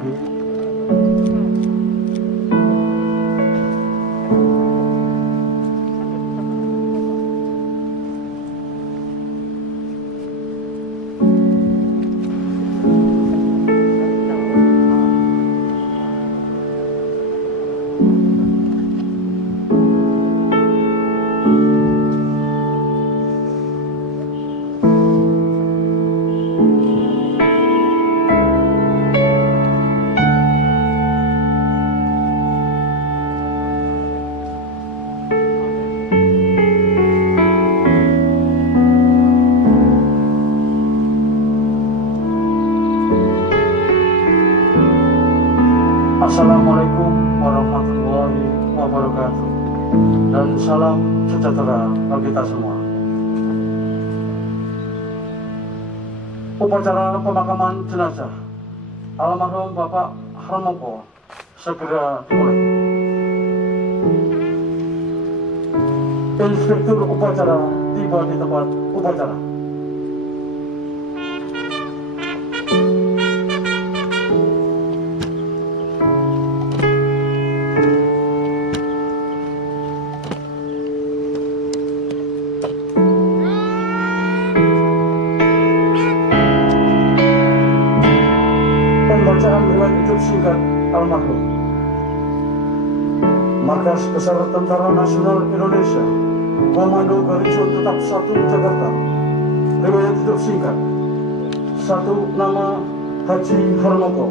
pagi. Assalamualaikum warahmatullahi wabarakatuh, dan salam sejahtera bagi kita semua. Upacara pemakaman jenazah almarhum Bapak Harmoko segera dimulai. Inspektur upacara tiba di tempat upacara. Pembacaan riwayat hidup singkat almarhum. Markas Besar Tentara Nasional Indonesia, Komando Garnison Tetap 1 Jakarta. Riwayat hidup singkat. 1. Nama Haji Harmoko,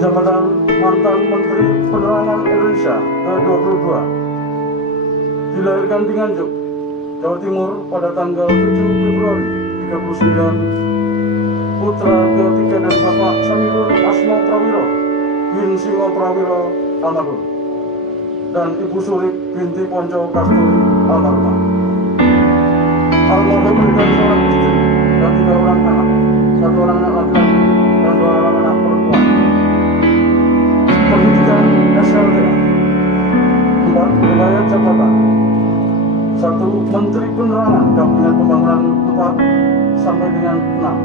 jabatan mantan Menteri Penerangan Indonesia ke-22. Dilahirkan di Nganjuk, Jawa Timur pada tanggal 7 Februari 39. Putra ketiga dari Bapak Samirul Asmo Prawiro bin Singo Prawiro almarhum dan Ibu Surip binti Ponco Kasturi almarhumah. Almarhum memberikan seorang istri dan 3 orang anak, 1 orang anak laki-laki dan 2 orang anak perempuan. Pendidikan SLTA. 4. Riwayat jabatan. 1. Menteri Penerangan Kabinet Pembangunan 4 sampai dengan 6.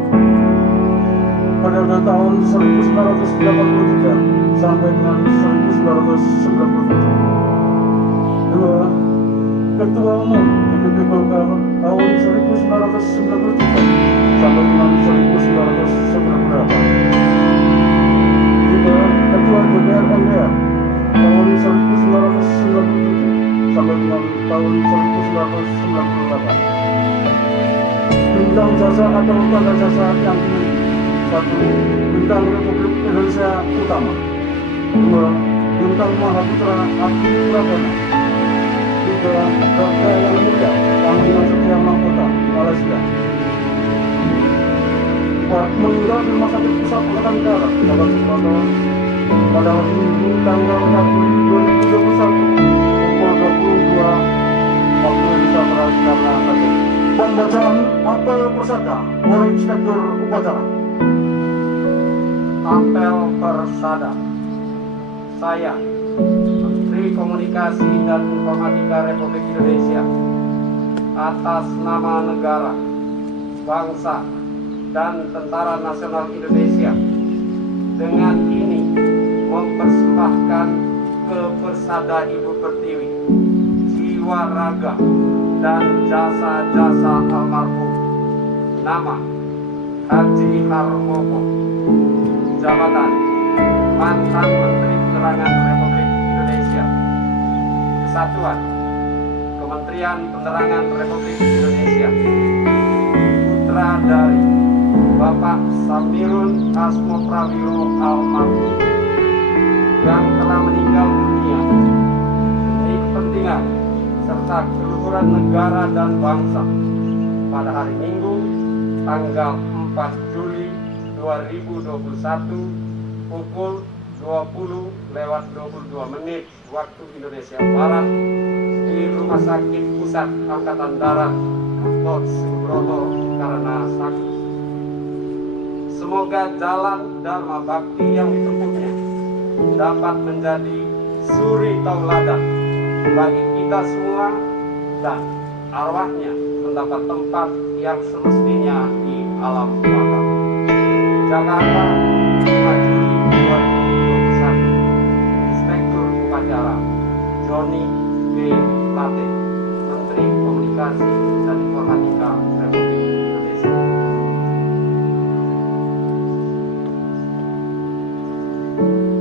Periode tahun 1983 sampai dengan 1997. 2. Ketua Umum DPP Golkar tahun 1993 sampai dengan 1998. 3. Ketua DPR MPR tahun 1997 sampai dengan tahun 1998. Bintang jasa atau tanda jasa yang dimiliki. 1. Bintang Republik Indonesia Utama. 2. Bintang Mahaputra Adi Pradana. 3. Dokter yang mulia Panglima Setia Mahkota Malaysia. 4. Meninggal di Rumah Sakit Pusat Angkatan Darat Gatot Subroto pada hari Minggu tanggal 4 Juli 2021 pukul 22 waktu Indonesia Barat karena sakit. Pembacaan apel persada oleh Inspektur Upacara. Apel persada. Saya, Menteri Komunikasi dan Informatika Republik Indonesia, atas nama negara, bangsa, dan Tentara Nasional Indonesia, dengan ini mempersembahkan ke Persada Ibu Pertiwi jiwa raga dan jasa-jasa almarhum. Nama Haji Harmoko, jabatan mantan Menteri Penerangan Republik Indonesia. Kesatuan Kementerian Penerangan Republik Indonesia. Putra dari Bapak Samirul Asmo Prawiro almarhum yang telah meninggal dunia demi kepentingan serta keluhuran negara dan bangsa pada hari Minggu tanggal 4 Juli 2021 pukul 20:22 waktu Indonesia Barat di Rumah Sakit Pusat Angkatan Darat Gatot Subroto karena sakit. Semoga jalan Dharma Bakti yang ditempuhnya dapat menjadi suri tauladan bagi kita semua dan arwahnya mendapat tempat yang semestinya di alam baka. Jakarta, 5 Juli 2021.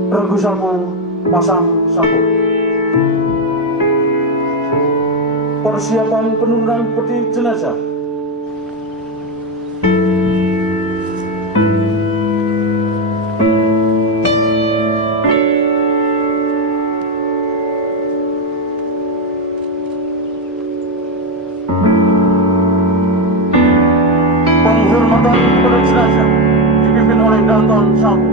Regu sapu, pasang sapu. Persiapan penurunan peti jenazah. Penghormatan kepada jenazah dipimpin oleh Danton Sapu.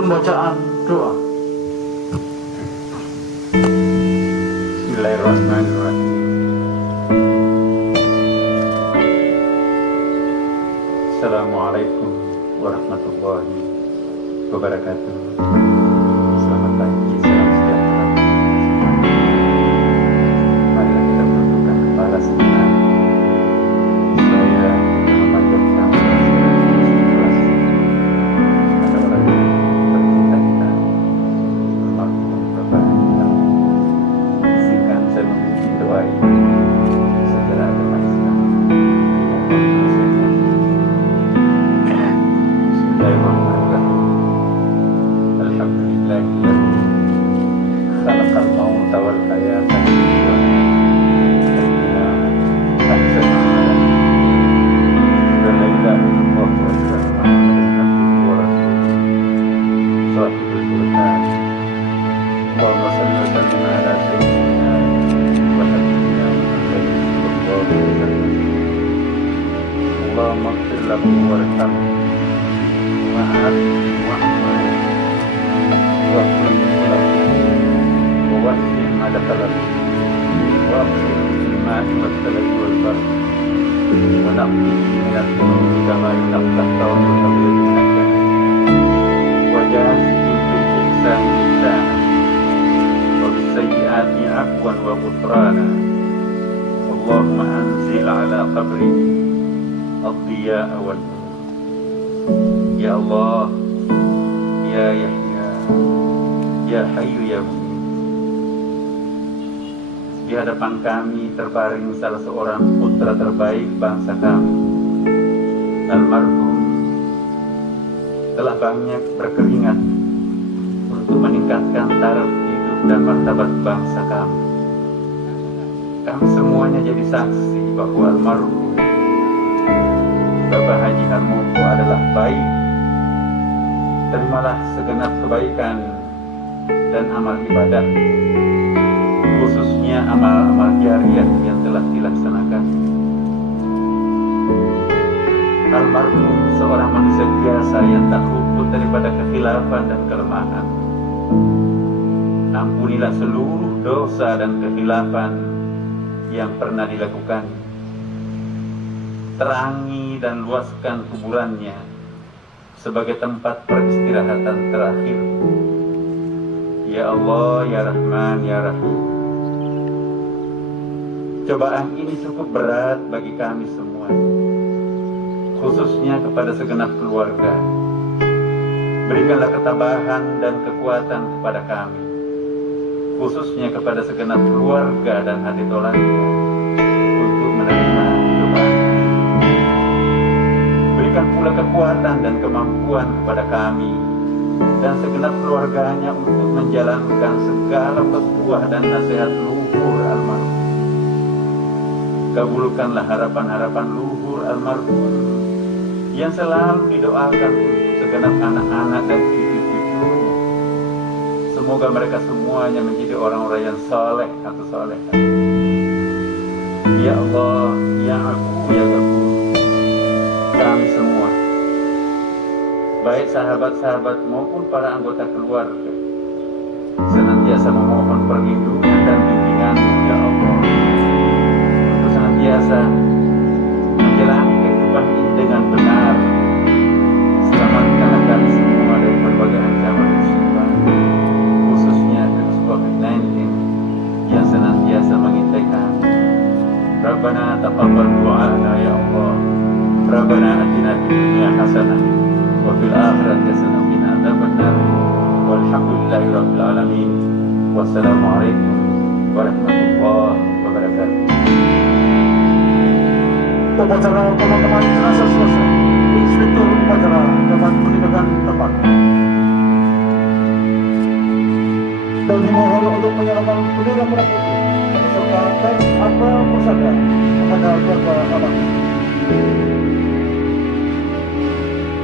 dalam bacaan doa. Bismillahirrahmanirrahim. Assalamualaikum warahmatullahi wabarakatuh. Selamat pagi, salam sejahtera. Marilah kita menundukkan kepala sejenak. Saya Muhammad Yoftam ada orang yang tercinta kita, almarhum Bapak kita. Izinkan saya memimpin doa ini secara agama Islam. Bismillahirrahmanirrahim. Alhamdulillahilladzi khalaqal mauta wal hayata Allahumma ighfir lahu warhamhu wa'afihi wa'fu lahu wawasi' madkhalahu wa'ghsilhu bil ma'i wal thalji wal barad wa naqqihi min adh-dhunubi kama yunqqa ath-thawbu min al-hasan wa jazihim bil ihsani ihsana wa bis sayyi'ati 'afwan wa ghufrana. Allahumma anzil 'ala qabrihi ad-diya'a wal nur. Ya Allah, Ya Yahya, Ya Hayyu Ya Qayyum. Di hadapan kami terbaring salah seorang putra terbaik bangsa kami. Almarhum telah banyak berkeringat untuk meningkatkan taraf hidup dan martabat bangsa kami. Kami semuanya jadi saksi bahwa almarhum Bapak Haji Harmoko adalah baik. Terimalah segenap kebaikan dan amal ibadah, khususnya amal-amal jariah yang telah dilaksanakan. Almarhum seorang manusia biasa yang tak luput daripada kekhilafan dan kelemahan. Ampunilah seluruh dosa dan kekhilafan yang pernah dilakukan. Terangi dan luaskan kuburannya sebagai tempat peristirahatan terakhir. Ya Allah, Ya Rahman, Ya Rahim. Cobaan ini cukup berat bagi kami semua, khususnya kepada segenap keluarga. Berikanlah ketabahan dan kekuatan kepada kami, khususnya kepada segenap keluarga dan hati tolannya untuk menerima cobaan. Berikan pula kekuatan dan kemampuan kepada kami dan segenap keluarganya untuk menjalankan segala petuah dan nasihat luhur almarhum. Kabulkanlah harapan-harapan luhur almarhum yang selalu didoakan untuk segenap anak-anak dan cucu-cucunya. Semoga mereka semuanya menjadi orang-orang yang saleh atau salehah. Ya Allah, Ya Afu, Ya Ghafur. Kami semua, baik sahabat-sahabat maupun para anggota keluarga, senantiasa memohon perlindungan dan bimbingan-Mu, Ya Allah, untuk senantiasa menjalani kehidupan ini dengan benar. Selamatkanlah kami semua dari berbagai ancaman musibah, khususnya virus COVID-19 yang senantiasa mengintai kami. Rabbana taqabbal du'ana ya Allah. Rabbana atina fid dunya hasanah wa fil akhirati hasanah wa qina adzabannar. Walhamdulillahi rabbil alamin. Wassalamualaikum warahmatullahi wabarakatuh. Upacara pemakaman jenazah selesai. Inspektur upacara dapat meninggalkan tempat. Dan dimohon untuk menyerahkan bendera merah putih beserta teks apel pusaka kepada keluarga almarhum.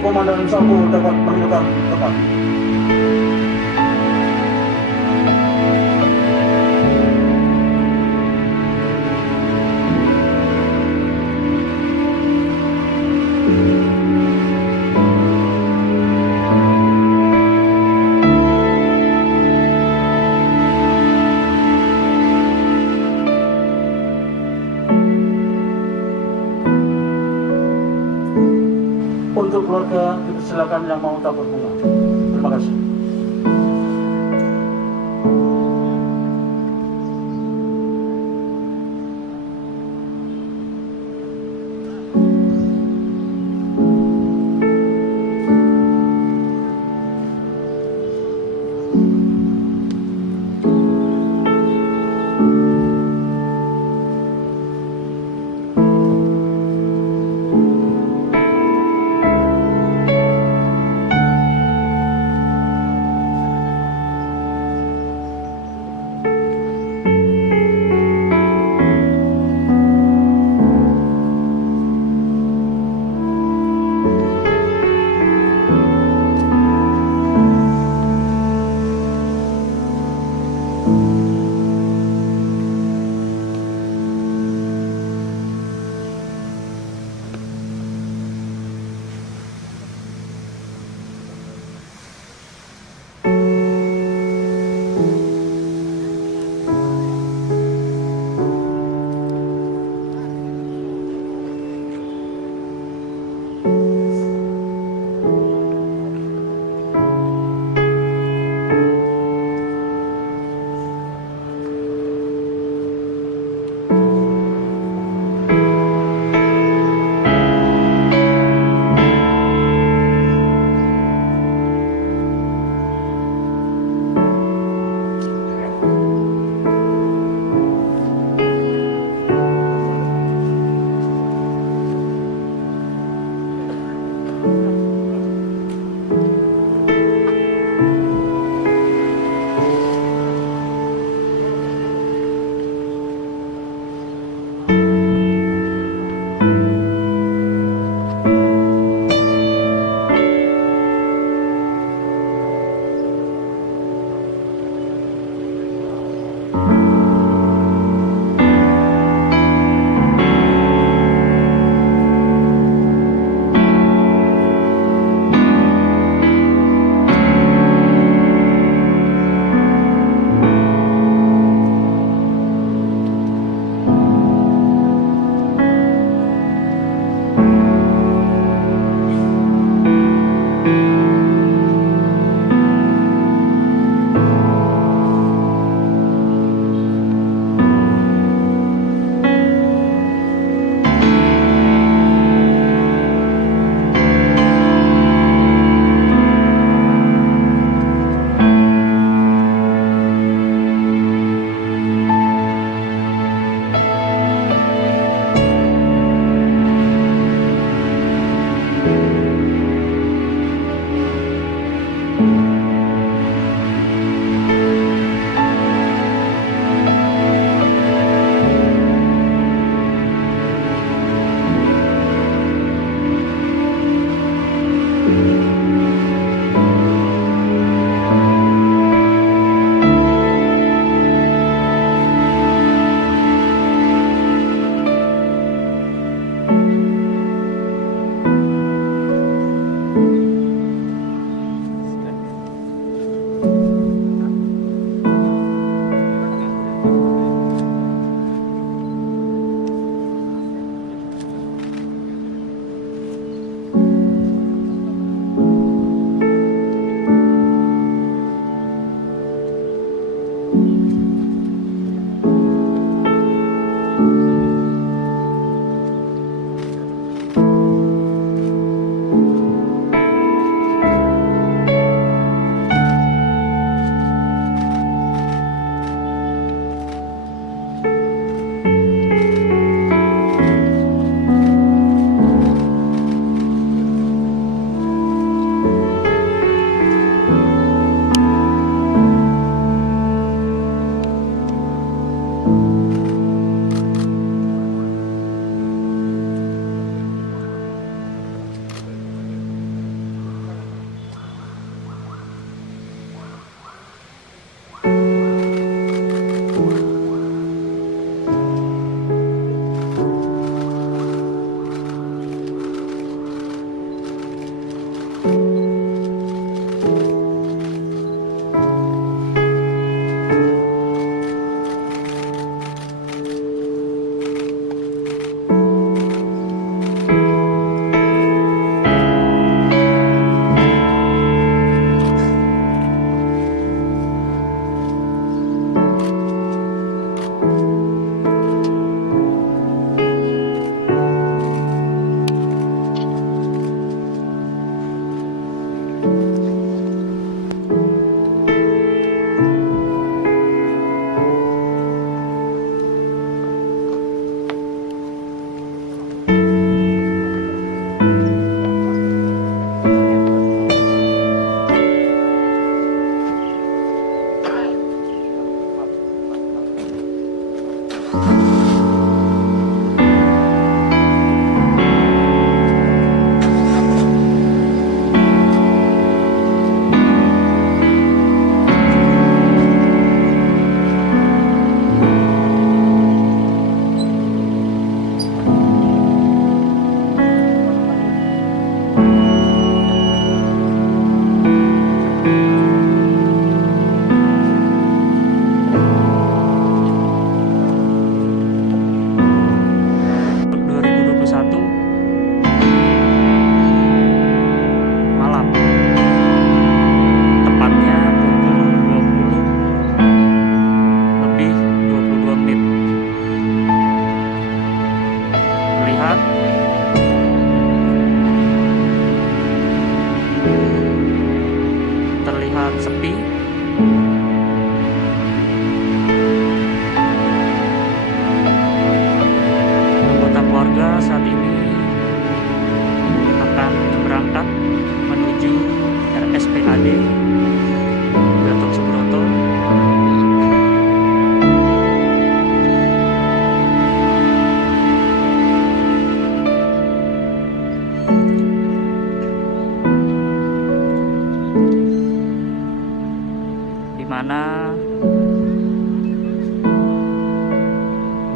Komandan Sambo dapat meninggalkan tempat. Untuk keluarga, dipersilakan yang mau tabur bunga. Terima kasih.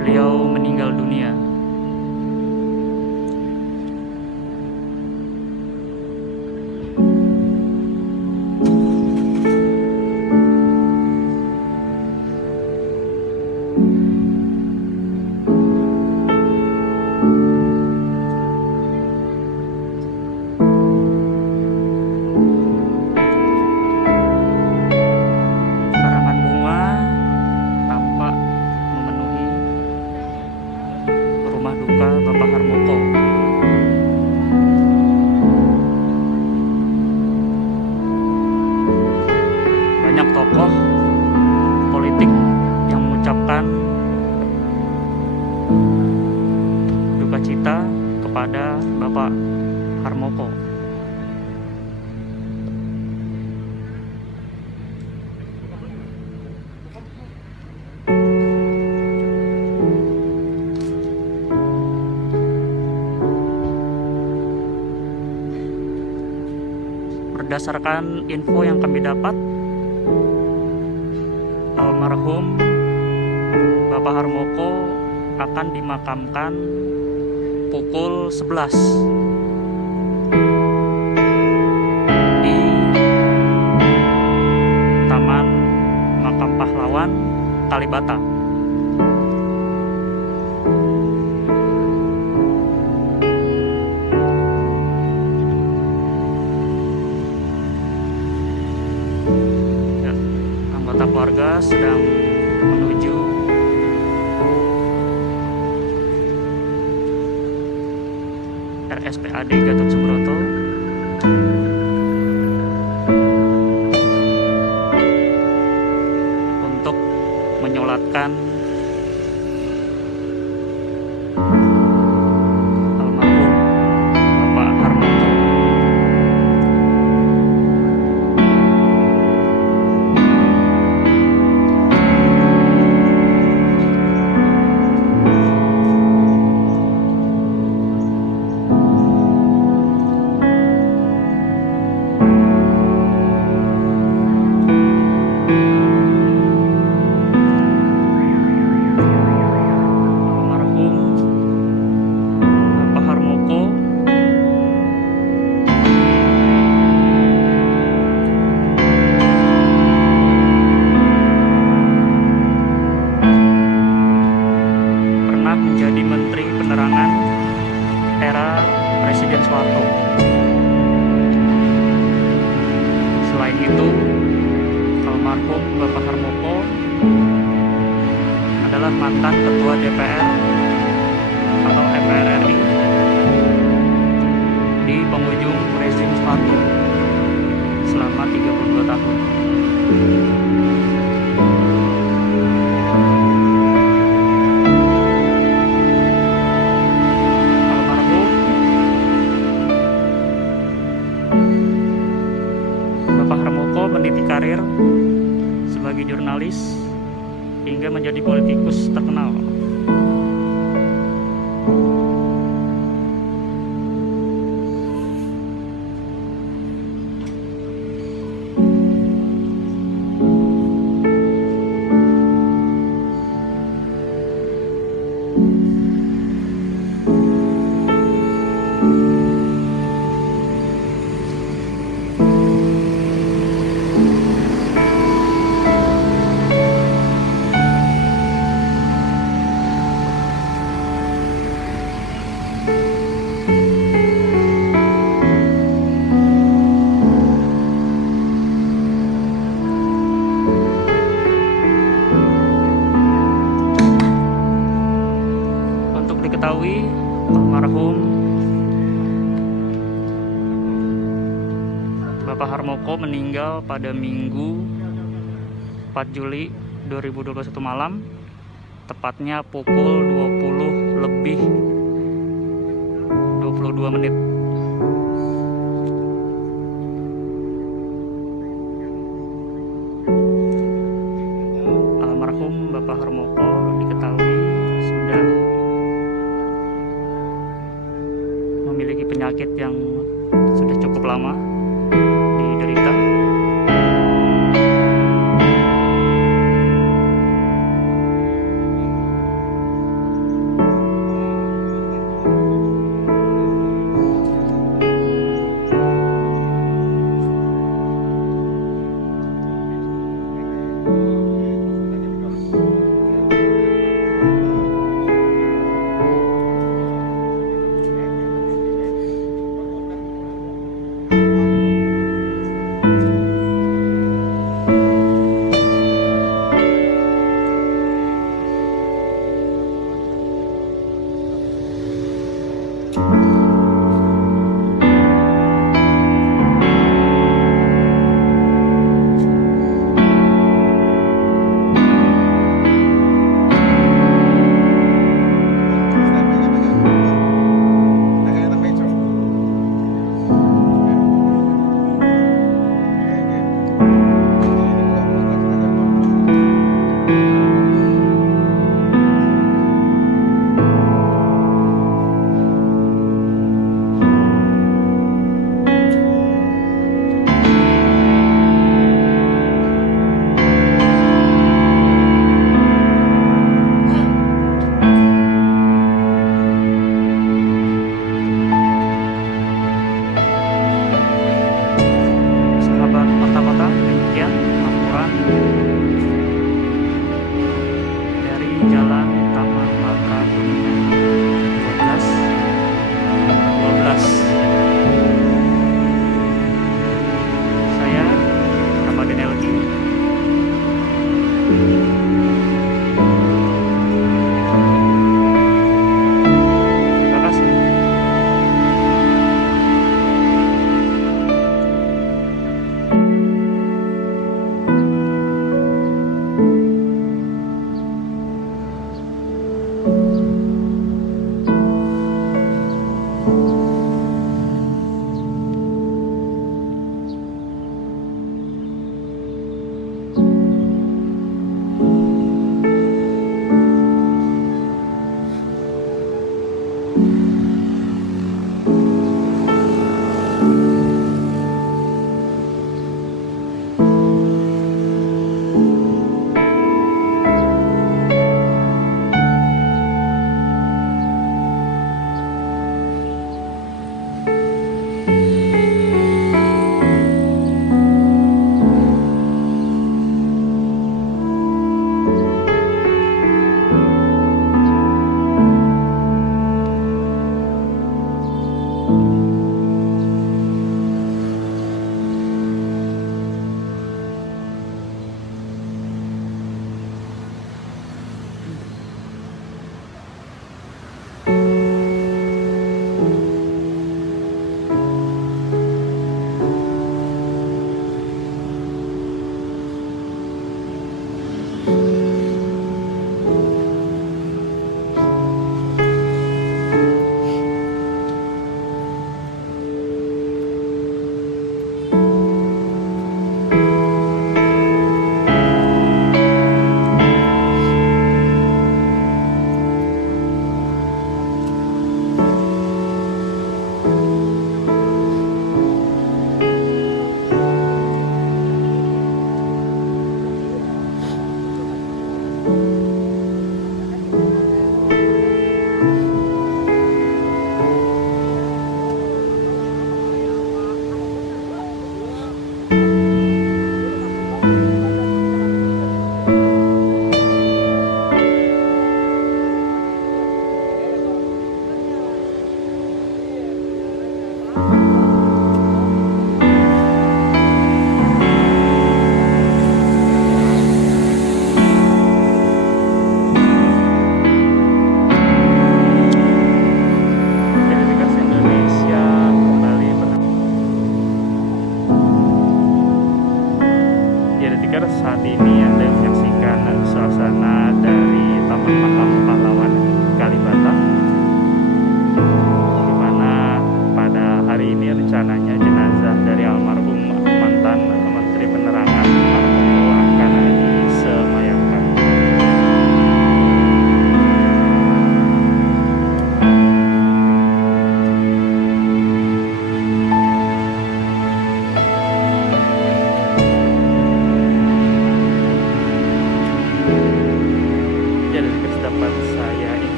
beliau meninggal dunia. Karangan bunga tampak memenuhi rumah duka Bapak Harmoko. Banyak tokoh politik yang mengucapkan duka cita kepada Bapak Harmoko. Berdasarkan info yang kami dapat, almarhum Bapak Harmoko akan dimakamkan pukul 11 di Taman Makam Pahlawan Kalibata. Anggota keluarga sedang menuju RSPAD Gatot Subroto untuk menyolatkan almarhum Bapak Harmoko. Almarhum Bapak Harmoko pernah menjadi Menteri Penerangan era Presiden Soeharto. Selain itu, almarhum Bapak Harmoko adalah mantan Ketua DPR atau MPR RI di penghujung rezim Soeharto selama 32 tahun. Almarhum Bapak Harmoko meniti karir sebagai jurnalis hingga menjadi politikus terkenal. Diketahui almarhum Bapak Harmoko meninggal pada Minggu 4 Juli 2021 malam, tepatnya pukul 20:22. Almarhum Bapak Harmoko diketahui sudah memiliki penyakit yang sudah cukup lama diderita.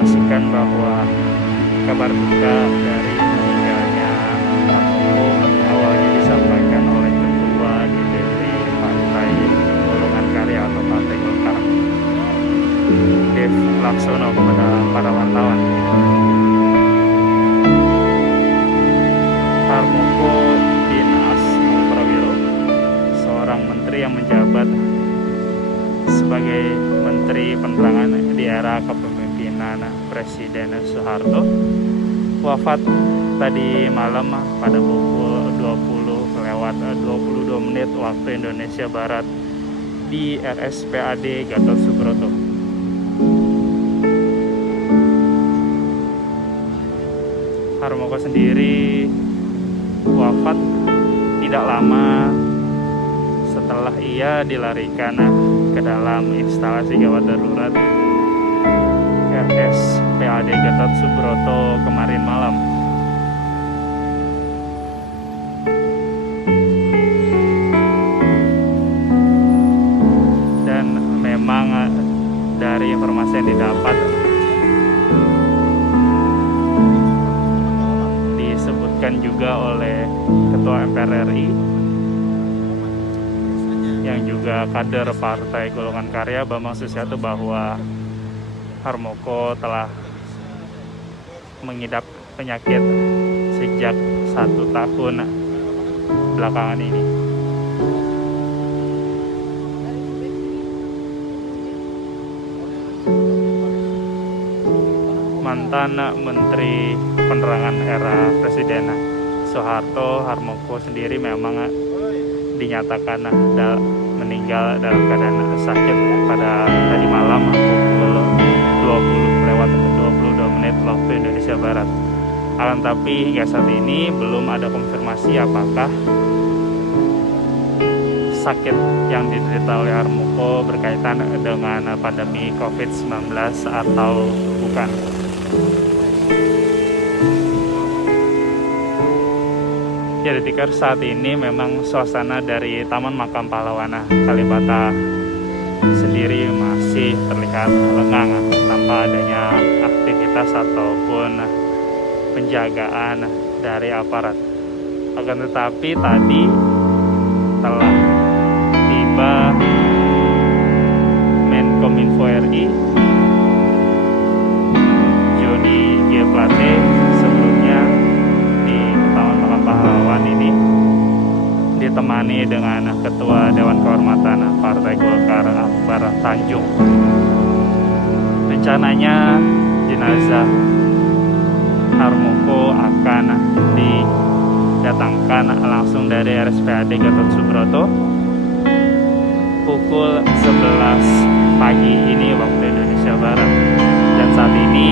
menginformasikan bahwa kabar duka dari meninggalnya Harmoko awalnya disampaikan oleh Ketua DPP Partai Golongan Karya atau Partai Golkar, Dev Laksono, kepada para wartawan. Harmoko bin Asmo Prawiro, seorang menteri yang menjabat sebagai Menteri Penerangan di era kepemimpinan Presiden Soeharto, wafat tadi malam pada pukul 20:22 waktu Indonesia Barat di RSPAD Gatot Subroto. Harmoko sendiri wafat tidak lama setelah ia dilarikan ke dalam instalasi gawat darurat RSPAD Gatot Subroto kemarin malam. Dan memang dari informasi yang didapat, disebutkan juga oleh Ketua MPR RI yang juga kader Partai Golongan Karya Bambang Susatyo bahwa Harmoko telah mengidap penyakit sejak 1 tahun belakangan ini. Mantan Menteri Penerangan era Presiden Soeharto, Harmoko sendiri memang dinyatakan meninggal dalam keadaan sakit pada tadi malam pukul 20:22 waktu Indonesia Barat. Akan tapi hingga saat ini belum ada konfirmasi apakah sakit yang diderita oleh Harmoko berkaitan dengan pandemi COVID-19 atau bukan. Ya, Detikers, saat ini memang suasana dari Taman Makam Pahlawan Kalibata sendiri masih terlihat lengang tanpa adanya aktivitas ataupun penjagaan dari aparat. Akan tetapi tadi telah tiba Menkominfo RI Joni G. Plate sebelumnya di Taman Makam Pahlawan ini ditemani dengan Ketua Dewan Kehormatan Partai Golkar Akbar Tanjung. Rencananya jenazah Harmoko akan didatangkan langsung dari RSPAD Gatot Subroto pukul 11 pagi ini waktu Indonesia Barat. Dan saat ini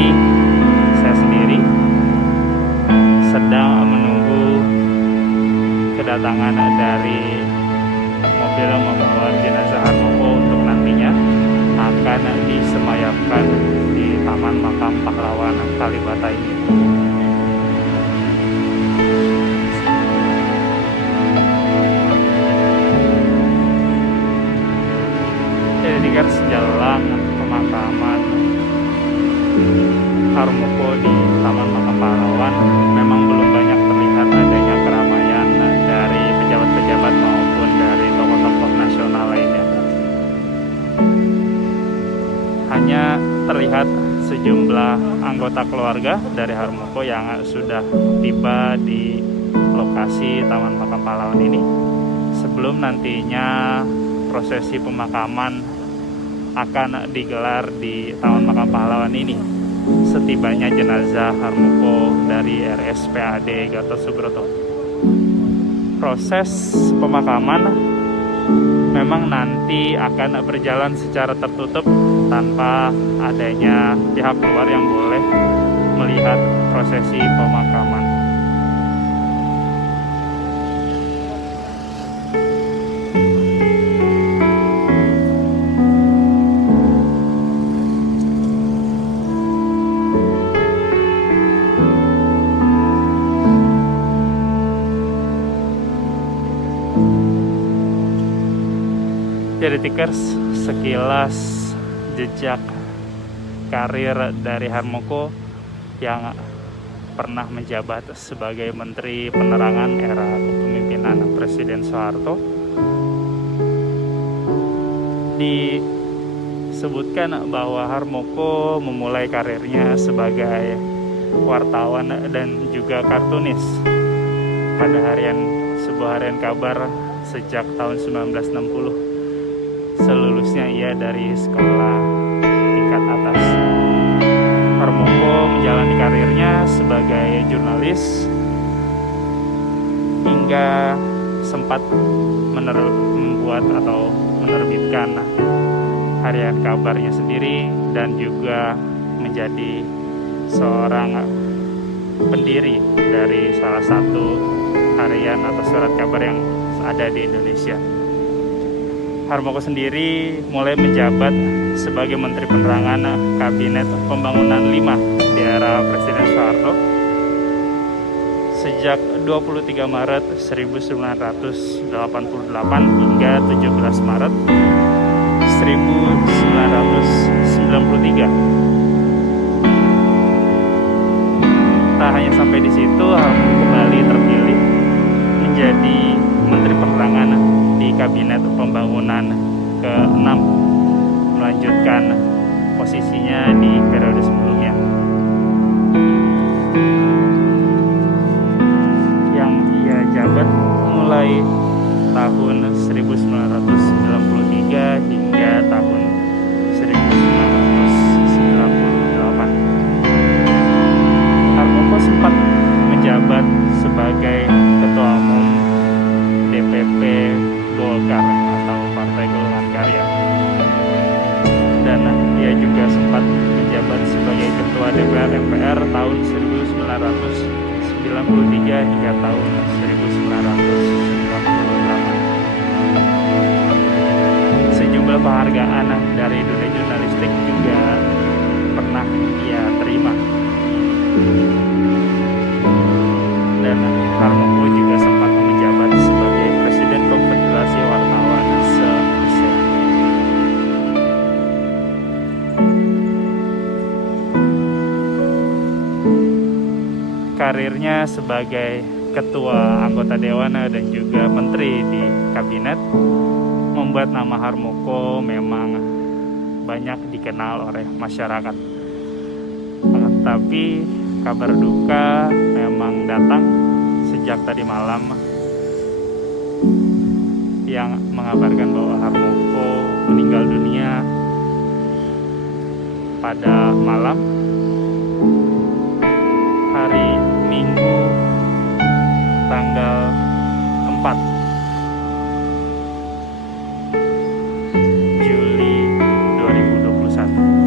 saya sendiri sedang menunggu kedatangan dari mobil yang membawa jenazah Harmoko untuk nantinya akan disemayamkan di Taman Makam Pahlawan Kalibata ini. Jadi kan sejalan pemakaman Harmoko di Taman Makam Pahlawan memang belum banyak terlihat adanya keramaian dari pejabat-pejabat maupun dari tokoh-tokoh nasional lainnya. Hanya terlihat sejumlah anggota keluarga dari Harmoko yang sudah tiba di lokasi Taman Makam Pahlawan ini sebelum nantinya prosesi pemakaman akan digelar di Taman Makam Pahlawan ini setibanya jenazah Harmoko dari RSPAD Gatot Subroto. Proses pemakaman memang nanti akan berjalan secara tertutup tanpa adanya pihak luar yang boleh melihat prosesi pemakaman. Jadi Tikers, sekilas jejak karir dari Harmoko yang pernah menjabat sebagai Menteri Penerangan era kepemimpinan Presiden Soeharto. Disebutkan bahwa Harmoko memulai karirnya sebagai wartawan dan juga kartunis pada sebuah harian kabar sejak tahun 1960. Selulusnya ia dari sekolah tingkat atas. Harmoko menjalani karirnya sebagai jurnalis hingga sempat membuat atau menerbitkan harian kabarnya sendiri dan juga menjadi seorang pendiri dari salah satu harian atau surat kabar yang ada di Indonesia. Harmoko sendiri mulai menjabat sebagai Menteri Penerangan Kabinet Pembangunan 5 di era Presiden Soeharto sejak 23 Maret 1988 hingga 17 Maret 1993. Tak hanya sampai di situ, Harmoko kembali terpilih menjadi Menteri Penerangan di Kabinet Pembangunan ke-6, melanjutkan posisinya di periode sebelumnya. Yang ia jabat mulai tahun 1993 hingga tahun 1998. Harmoko sempat menjabat sebagai Ketua Umum DPP Golkar atau Partai Golongan Karya, dan ia juga sempat menjabat sebagai Ketua DPR MPR tahun 1993 hingga tahun 1998. Sejumlah penghargaan dari dunia jurnalistik juga pernah ia terima. Dan Harmoko juga sempat menjabat sebagai Presiden Konfederasi Wartawan se-Asia. Karirnya sebagai Ketua Anggota Dewan dan juga Menteri di Kabinet membuat nama Harmoko memang banyak dikenal oleh masyarakat. Tapi kabar duka memang datang sejak tadi malam yang mengabarkan bahwa Harmoko meninggal dunia pada malam hari Minggu tanggal 4 Juli 2021.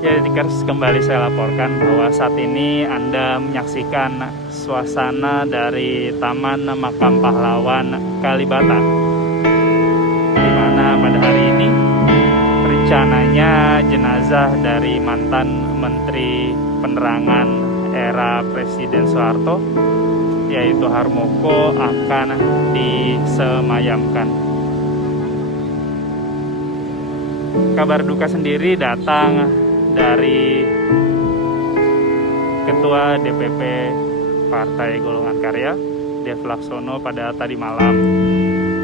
Ya, Tikers, kembali saya laporkan bahwa saat ini Anda menyaksikan suasana dari Taman Makam Pahlawan Kalibata, di mana pada hari ini rencananya jenazah dari mantan Menteri Penerangan era Presiden Soeharto, yaitu Harmoko, akan disemayamkan. Kabar duka sendiri datang dari Ketua DPP Partai Golongan Karya, Dev Laksono, pada tadi malam,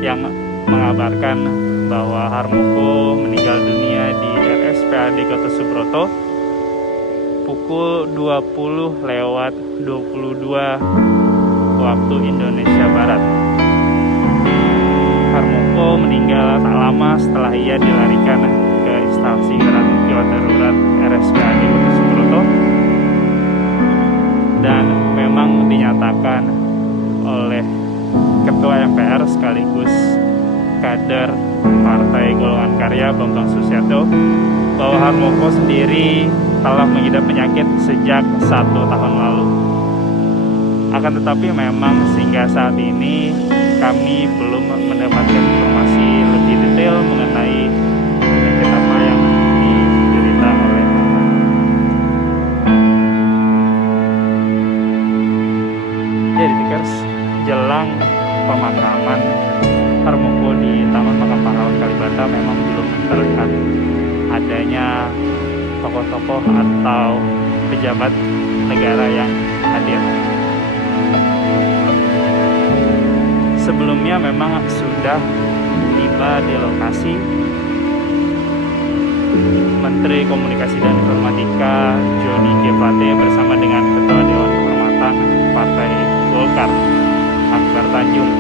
yang mengabarkan bahwa Harmoko meninggal dunia di RSPAD Gatot Subroto pukul 20.22 waktu Indonesia Barat. Harmoko meninggal tak lama setelah ia dilarikan ke instalasi gawat darurat RSPAD Gatot Subroto, dan memang dinyatakan oleh Ketua MPR sekaligus kader Partai Golongan Karya Bambang Susatyo bahwa Harmoko sendiri telah mengidap penyakit sejak 1 tahun lalu. Akan tetapi memang sehingga saat ini kami belum mendapatkan informasi lebih detail mengenai penyakit apa yang diderita oleh jadi Tikers, jelang pemakaman Harmoko di Taman Makam Pahlawan Kalibata memang belum terlihat adanya tokoh-tokoh atau pejabat negara yang hadir. Sebelumnya memang sudah tiba di lokasi Menteri Komunikasi dan Informatika Joni G. Plate bersama dengan Ketua Dewan Kehormatan Partai Golkar Akbar Tanjung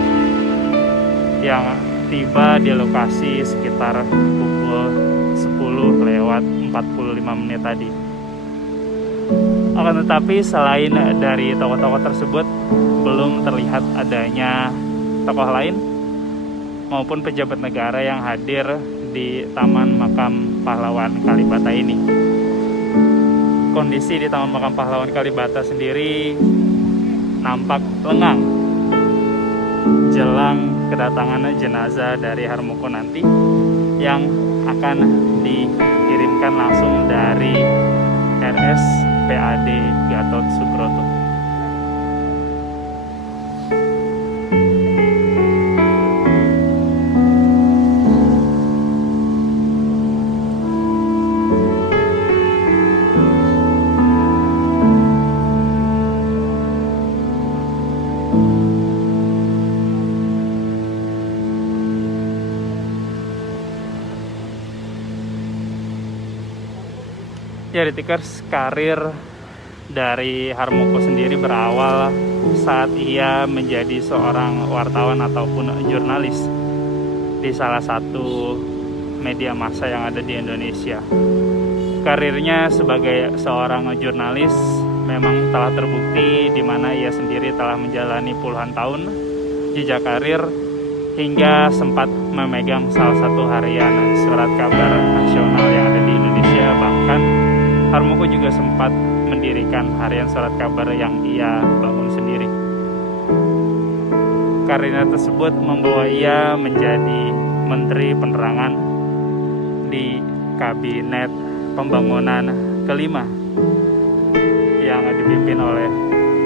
yang tiba di lokasi sekitar pukul 10:45 tadi. Akan tetapi selain dari tokoh-tokoh tersebut belum terlihat adanya tokoh lain maupun pejabat negara yang hadir di Taman Makam Pahlawan Kalibata ini. Kondisi di Taman Makam Pahlawan Kalibata sendiri nampak lengang jelang kedatangan jenazah dari Harmoko nanti yang akan dikirimkan langsung dari RSPAD Gatot Subroto. Ya, Tikers, karir dari Harmoko sendiri berawal saat ia menjadi seorang wartawan ataupun jurnalis di salah satu media massa yang ada di Indonesia. Karirnya sebagai seorang jurnalis memang telah terbukti di mana ia sendiri telah menjalani puluhan tahun jejak karir hingga sempat memegang salah satu harian surat kabar nasional yang ada di Indonesia. Bahkan Harmoko juga sempat mendirikan harian surat kabar yang ia bangun sendiri. Karirnya tersebut membawa ia menjadi Menteri Penerangan di Kabinet Pembangunan kelima yang dipimpin oleh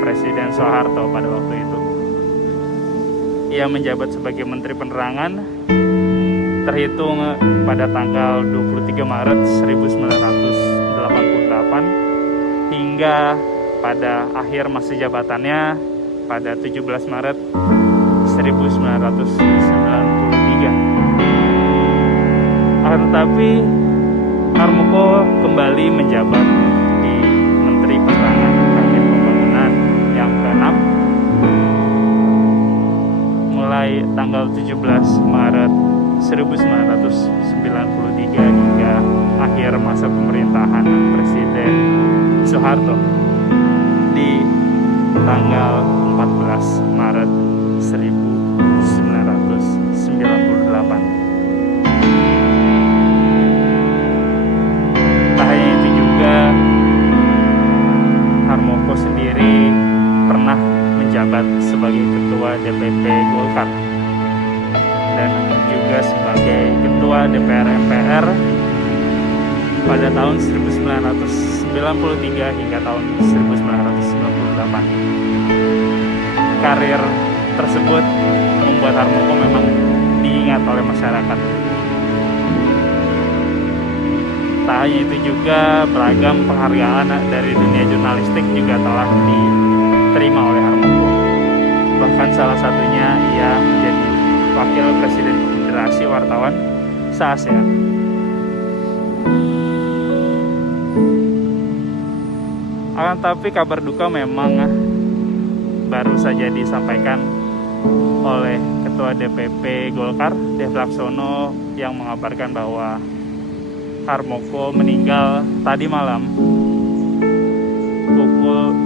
Presiden Soeharto pada waktu itu. Ia menjabat sebagai Menteri Penerangan terhitung pada tanggal 23 Maret 1988 hingga pada akhir masa jabatannya pada 17 Maret 1993. Akan tetapi Harmoko kembali menjabat di Menteri Penerangan Kabinet Pembangunan yang ke-6 mulai tanggal 17 Maret 1993 hingga akhir masa pemerintahan Presiden Soeharto di tanggal 14 Maret 1998. Tak hanya itu juga, Harmoko sendiri pernah menjabat sebagai Ketua DPP Golkar dan juga sebagai Ketua DPR MPR pada tahun 1993 hingga tahun 1998. Karir tersebut membuat Harmoko memang diingat oleh masyarakat. Tak hanya itu juga, beragam penghargaan dari dunia jurnalistik juga telah diterima oleh Harmoko. Bahkan salah satunya ia menjadi Wakil Presiden Federasi Wartawan se-ASEAN. Akan tapi kabar duka memang baru saja disampaikan oleh Ketua DPP Golkar, Dev Laksono, yang mengabarkan bahwa Harmoko meninggal tadi malam pukul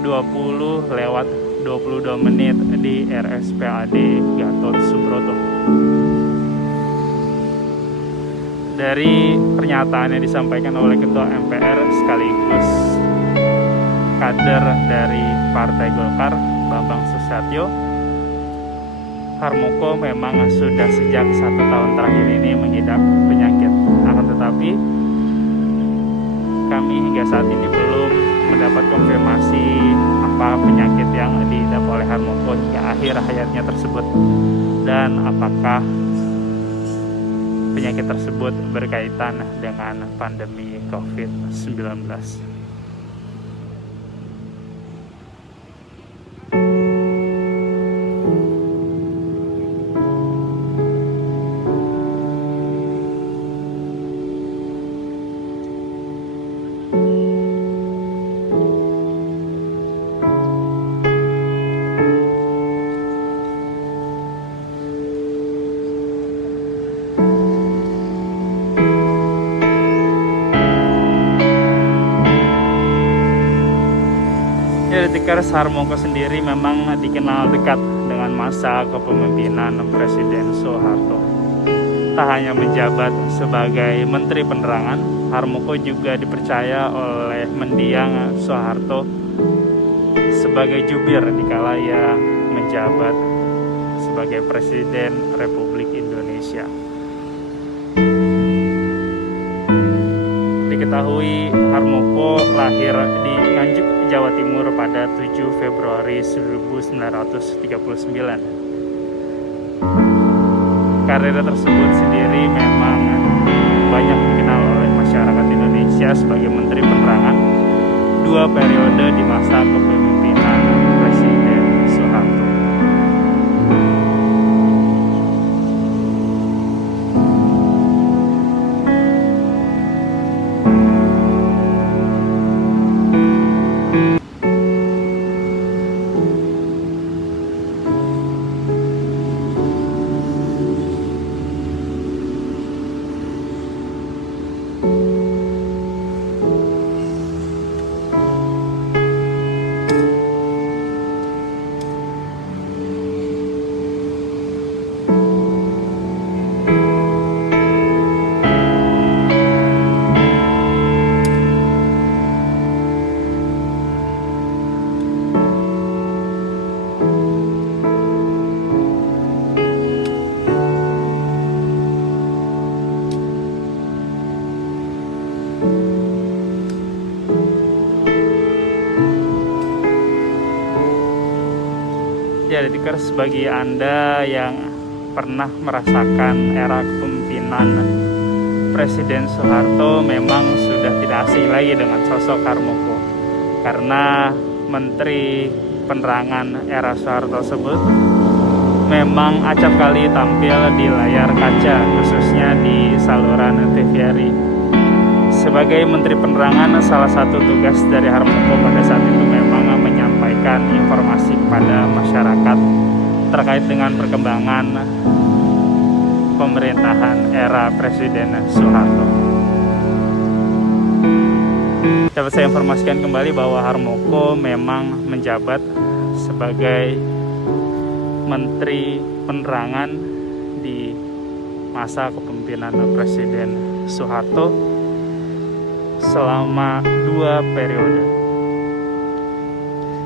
20:30 22 menit di RSPAD Gatot Subroto. Dari pernyataan yang disampaikan oleh Ketua MPR sekaligus kader dari Partai Golkar, Bambang Susatyo, Harmoko memang sudah sejak 1 tahun terakhir ini mengidap penyakit. Akan tetapi kami hingga saat ini belum mendapat konfirmasi apa penyakit yang diidap oleh Harmoko hingga akhir hayatnya tersebut, dan apakah penyakit tersebut berkaitan dengan pandemi COVID-19. Detikers, Harmoko sendiri memang dikenal dekat dengan masa kepemimpinan Presiden Soeharto. Tak hanya menjabat sebagai Menteri Penerangan, Harmoko juga dipercaya oleh mendiang Soeharto sebagai jubir dikala ia menjabat sebagai Presiden Republik Indonesia. Diketahui Harmoko lahir di Nganjuk, Jawa Timur pada 7 Februari 1939. Karir tersebut sendiri memang banyak dikenal oleh masyarakat Indonesia sebagai Menteri Penerangan 2 periode di masa kepemimpinan Presiden Soeharto. Ya, Detikers, bagi Anda yang pernah merasakan era kepemimpinan Presiden Soeharto memang sudah tidak asing lagi dengan sosok Harmoko, karena Menteri Penerangan era Soeharto tersebut memang acap kali tampil di layar kaca, khususnya di saluran TVRI. Sebagai Menteri Penerangan, salah satu tugas dari Harmoko pada saat itu memang menyampaikan informasi kepada masyarakat terkait dengan perkembangan pemerintahan era Presiden Soeharto. Dapat saya informasikan kembali bahwa Harmoko memang menjabat sebagai Menteri Penerangan di masa kepemimpinan Presiden Soeharto selama 2 periode,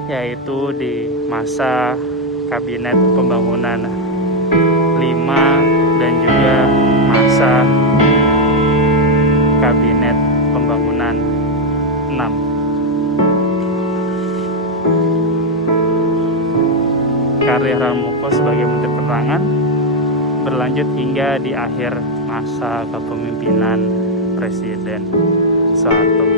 yaitu di masa Kabinet Pembangunan 5 dan juga masa Kabinet Pembangunan 6. Karir Harmoko sebagai Menteri Penerangan berlanjut hingga di akhir masa kepemimpinan Presiden Soeharto.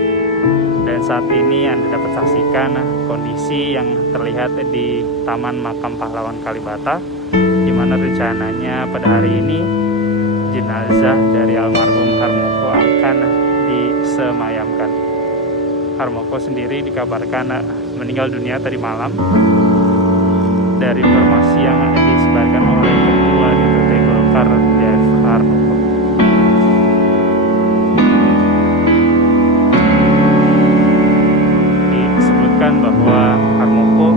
Dan saat ini Anda dapat saksikan kondisi yang terlihat di Taman Makam Pahlawan Kalibata, di mana rencananya pada hari ini jenazah dari almarhum Harmoko akan disemayamkan. Harmoko sendiri dikabarkan meninggal dunia tadi malam. Dari informasi yang disebarkan oleh Ketua DPP Golkar, Dev Harmoko. Disebutkan bahwa Harmoko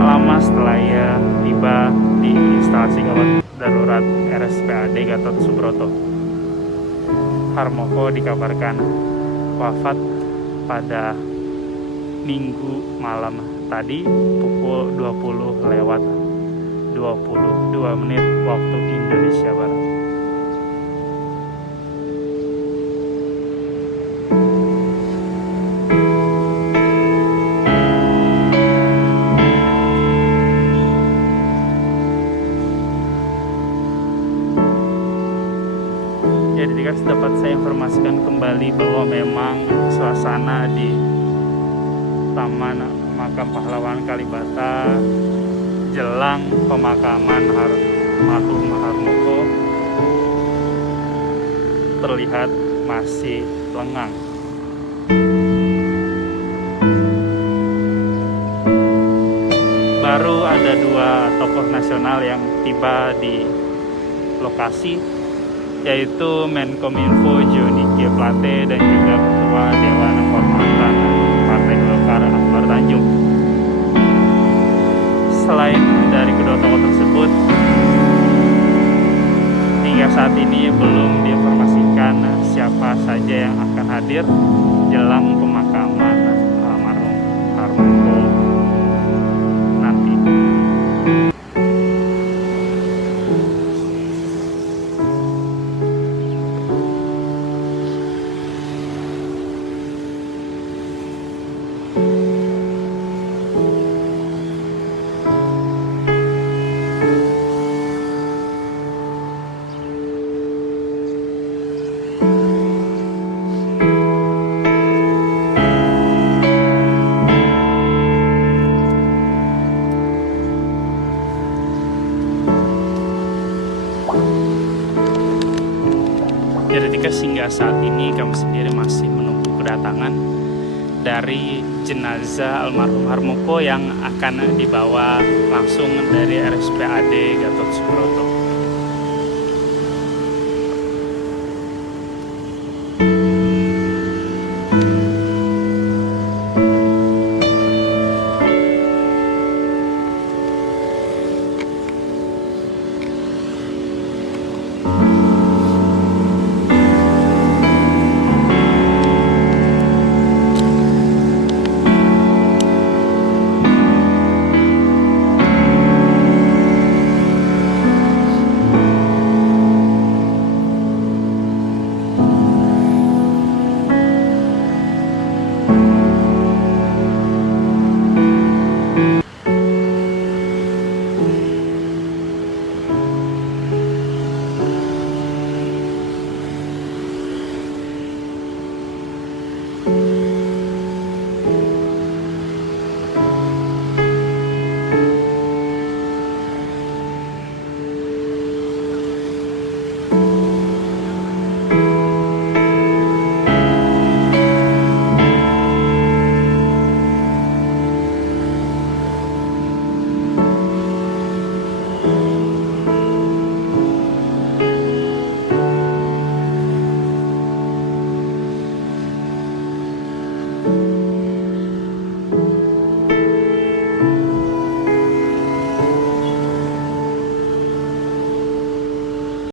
tak lama setelah ia tiba di instalasi gawat darurat RSPAD Gatot Subroto, Harmoko dikabarkan wafat pada Minggu malam tadi pukul 20:22 waktu Indonesia Barat. Jadi dapat saya informasikan kembali bahwa memang suasana di Taman Makam Pahlawan Kalibata jelang pemakaman almarhum Harmoko terlihat masih lengang. Baru ada 2 tokoh nasional yang tiba di lokasi, yaitu Menkominfo Johnny G. Plate dan juga Ketua Dewan Kehormatan Partai Golkar Akbar Tanjung. Selain dari kedua tokoh tersebut, hingga saat ini belum diinformasikan siapa saja yang akan hadir jelang pemakaman almarhum Harmoko nanti. Jadi hingga saat ini kami sendiri masih menunggu kedatangan dari jenazah almarhum Harmoko yang akan dibawa langsung dari RSPAD Gatot Subroto.